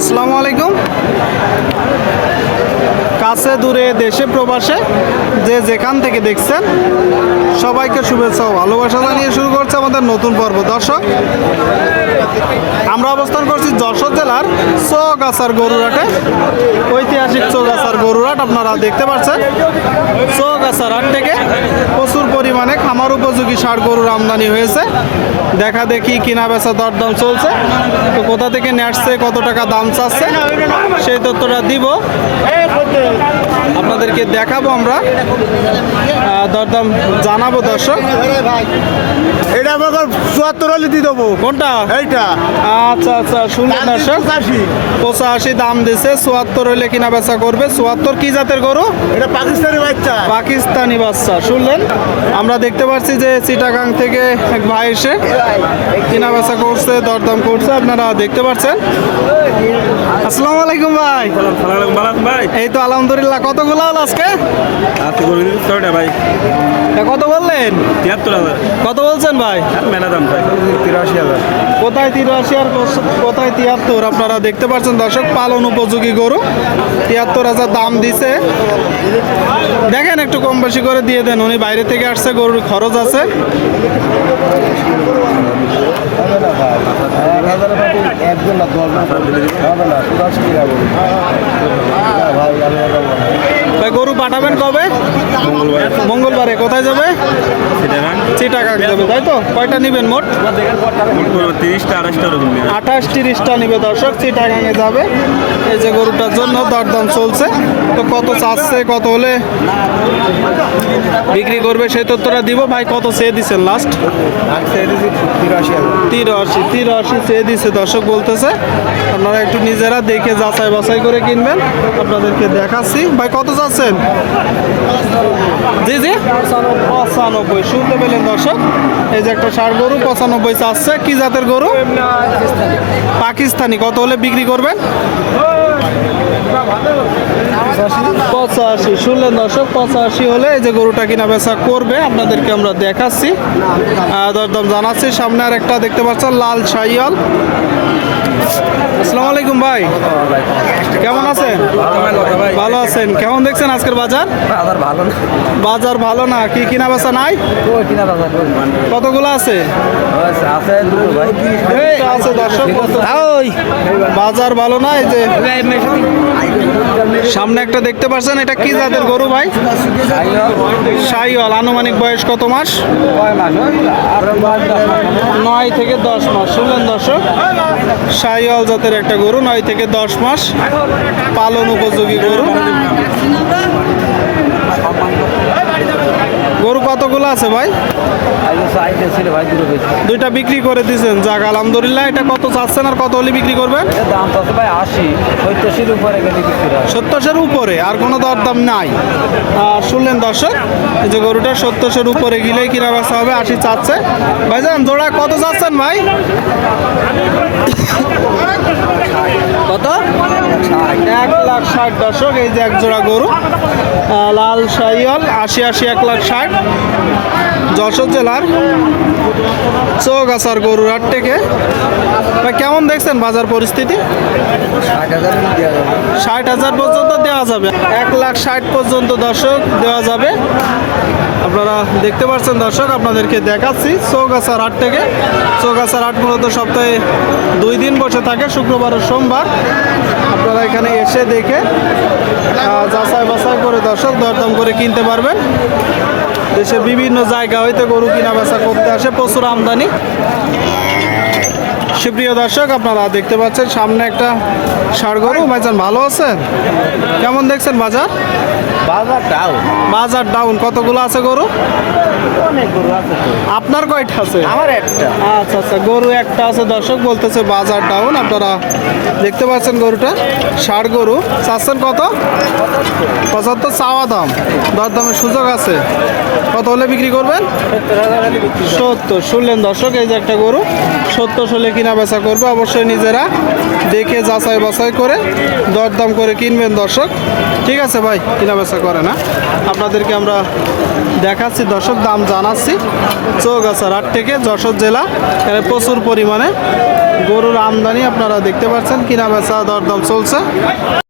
আসসালামু আলাইকুম। কাছে, দূরে, দেশে, প্রবাসে যে যেখান থেকে দেখছেন, সবাইকে শুভেচ্ছা ও ভালোবাসা জানিয়ে শুরু করছে আমাদের নতুন পর্ব। দর্শক, আমরা অবস্থান করছি যশোর জেলার চৌগাছার গরুরাটে ঐতিহাসিক আপনারা দেখতে পাচ্ছেন। চৌগাছার হাট থেকে প্রচুর পরিমাণে খামার উপযোগী সার গরুর আমদানি হয়েছে। দেখা দেখি কিনা বেচা দরদাম চলছে। তো কোথা থেকে নেটছে কত টাকা দাম চাচ্ছে, সেই তথ্যটা দিব। আপনাদেরকে দেখাবো আমরা। দরদাম জানাব দর্শক। এটা আমাকে চুয়াত্তর হলে দিয়ে দেবো। কোনটা? এইটা। আচ্ছা আচ্ছা শুনলেন দর্শক। পঁচাশি। পঁচাশি দাম দিছে চুয়াত্তর হইলে কিনা বেচা করবে। চুয়াত্তর কি জাতের গরু? এটা পাকিস্তানি বাচ্চা। পাকিস্তানি বাচ্চা শুনলেন? আমরা দেখতে পাচ্ছি যে চিটাগাং থেকে এক ভাই এসে কিনা বেচা করছে দরদাম করছে আপনারা দেখতে পাচ্ছেন। আসসালামু আলাইকুম ভাই। ভাই? এই তো আলহামদুলিল্লাহ কতগুলো হলো আজকে? ছয়টা ভাই। তা কত বললেন? তিয়াত্তর হাজার। কত বলছেন ভাই? মেলা দাম ভাই। তিরাশি হাজার। কোথায় তিরাশি আর কোথায় তিয়াত্তর? আপনারা দেখতে পাচ্ছেন দর্শক পালন উপযোগী গরু। তিয়াত্তর হাজার দাম দিছে। দেখেন একটু কম বেশি করে দিয়ে দেন। উনি বাইরে থেকে আসছে গরুর খরচ আছে। ভাই গরু পাঠাবেন কবে? মঙ্গলবার। মঙ্গলবারে। কোথায় যাবে? চিটাগাং যাবে তাই তো? কয়টা নেবেন মোট? মোট তিরিশটা আঠাশ তিরিশটা নিবে দর্শক চিটাগাঙে যাবে। এই যে গরুটার জন্য দরদাম চলছে। তো কত চাচ্ছে কত হলে বিক্রি করবে সেই তথ্যটা দিব। ভাই কত চেয়ে দিচ্ছেন লাস্ট তিরাশি তিরাশি চেয়ে দিছে দর্শক বলতেছে। আপনারা একটু নিজেরা দেখে যাচাই বাছাই করে কিনবেন। আপনাদেরকে দেখাচ্ছি। ভাই কত যাচ্ছেন জি জি। পঁচানব্বই, শুনতে পেলেন দর্শক। এই যে একটা ষাড় গরু, পঁচানব্বই চাচ্ছে। কি জাতের গরু? পাকিস্তানি। কত হলে বিক্রি করবেন? পঁচাশি। শুনলেন দর্শক, পঁচাশি হলে এই যে গরুটা কিনা বেচা করবে, আপনাদেরকে আমরা দেখাচ্ছি। দরদাম জানাচ্ছি। সামনে আর একটা দেখতে পাচ্ছেন, লাল শাইয়াল আসসালামু আলাইকুম ভাই। কেমন আছেন? ভালো আছেন। কেমন দেখছেন আজকের বাজার? হাজার ভালো না। বাজার ভালো না। কি কিনা বেচা নাই? কিনা বাজার কতগুলো আছে? আছে দুটো ভাই। আছে দর্শক বাজার ভালো না এই যে সামনে একটা দেখতে পাচ্ছেন এটা কি জাতের গরু ভাই? সাইওয়াল। আনুমানিক বয়স কত মাস? নয় থেকে দশ মাস। শুনলেন দর্শক? সাইওয়াল জাতের একটা গরু, নয় থেকে দশ মাস পালন উপযোগী গরু। গরু কতগুলো আছে ভাই? ভাই দুইটা বিক্রি করে দিয়েছেন। যাক, আলহামদুলিল্লাহ, এটা কত চাচ্ছেন আর কত হলে বিক্রি করবেন? ভাই সত্তরশির উপরে, আর কোনো দরদাম নাই। শুনলেন দর্শক যে গরুটা সত্তরশের উপরে গেলেই কিনা বেচা হবে, আশি চাচ্ছে। ভাইজান, জোড়া কত চাচ্ছেন ভাই কত এক ষাট দর্শক, এই যে এক জোড়া গরু লাল সাইয়াল আশি আশি এক লাখ ষাট। যশোর জেলার চৌগাছার গরুর হাট থেকে কেমন দেখছেন বাজার পরিস্থিতি? ষাট হাজার ষাট হাজার পর্যন্ত দেওয়া যাবে। এক লাখ ষাট পর্যন্ত দর্শক দেওয়া যাবে। আপনারা দেখতে পাচ্ছেন দর্শক, আপনাদেরকে দেখাচ্ছি চৌগাছার হাট থেকে। চৌগাছার হাট মূলত সপ্তাহে দুই দিন বসে থাকে, শুক্রবার ও সোমবার। আপনারা এখানে এসে দেখে যাচাই বাছাই করে দর্শক দরদাম করে কিনতে পারবেন। দেশের বিভিন্ন জায়গা হইতে গরু কিনা বেচা করতে আসে, প্রচুর আমদানি। সুপ্রিয় দর্শক আপনারা দেখতে পাচ্ছেন সামনে একটা ষাড় গরু ভাইজান ভালো আছে কেমন দেখছেন বাজার? বাজার ডাউন বাজার ডাউন কতগুলো আছে গরু? আপনার কয়টা আছে? আমার একটা। আচ্ছা আচ্ছা গরু একটা আছে দর্শক বলতেছে বাজার ডাউন আপনারা দেখতে পাচ্ছেন গরুটা ষাড় গরু চাচ্ছেন কত? পঁচাত্তর চাওয়া দাম। দরদামের সুযোগ আছে। কত হলে বিক্রি করবেন। সত্তর। শুনলেন দর্শক এই যে একটা গরু। সত্তর হলে কিনা বেচা করবে, অবশ্যই নিজেরা দেখে যাচাই বাছাই করে দরদাম করে কিনবেন দর্শক। ঠিক আছে ভাই, কিনা বেচা করে না। আপনাদেরকে আমরা দেখাচ্ছি, দর্শক দাম জানাচ্ছি। চোখ আছে রাত থেকে যশোর জেলা, এখানে প্রচুর পরিমাণে গরুর আমদানি আপনারা দেখতে পাচ্ছেন, কিনা বেচা দরদাম চলছে।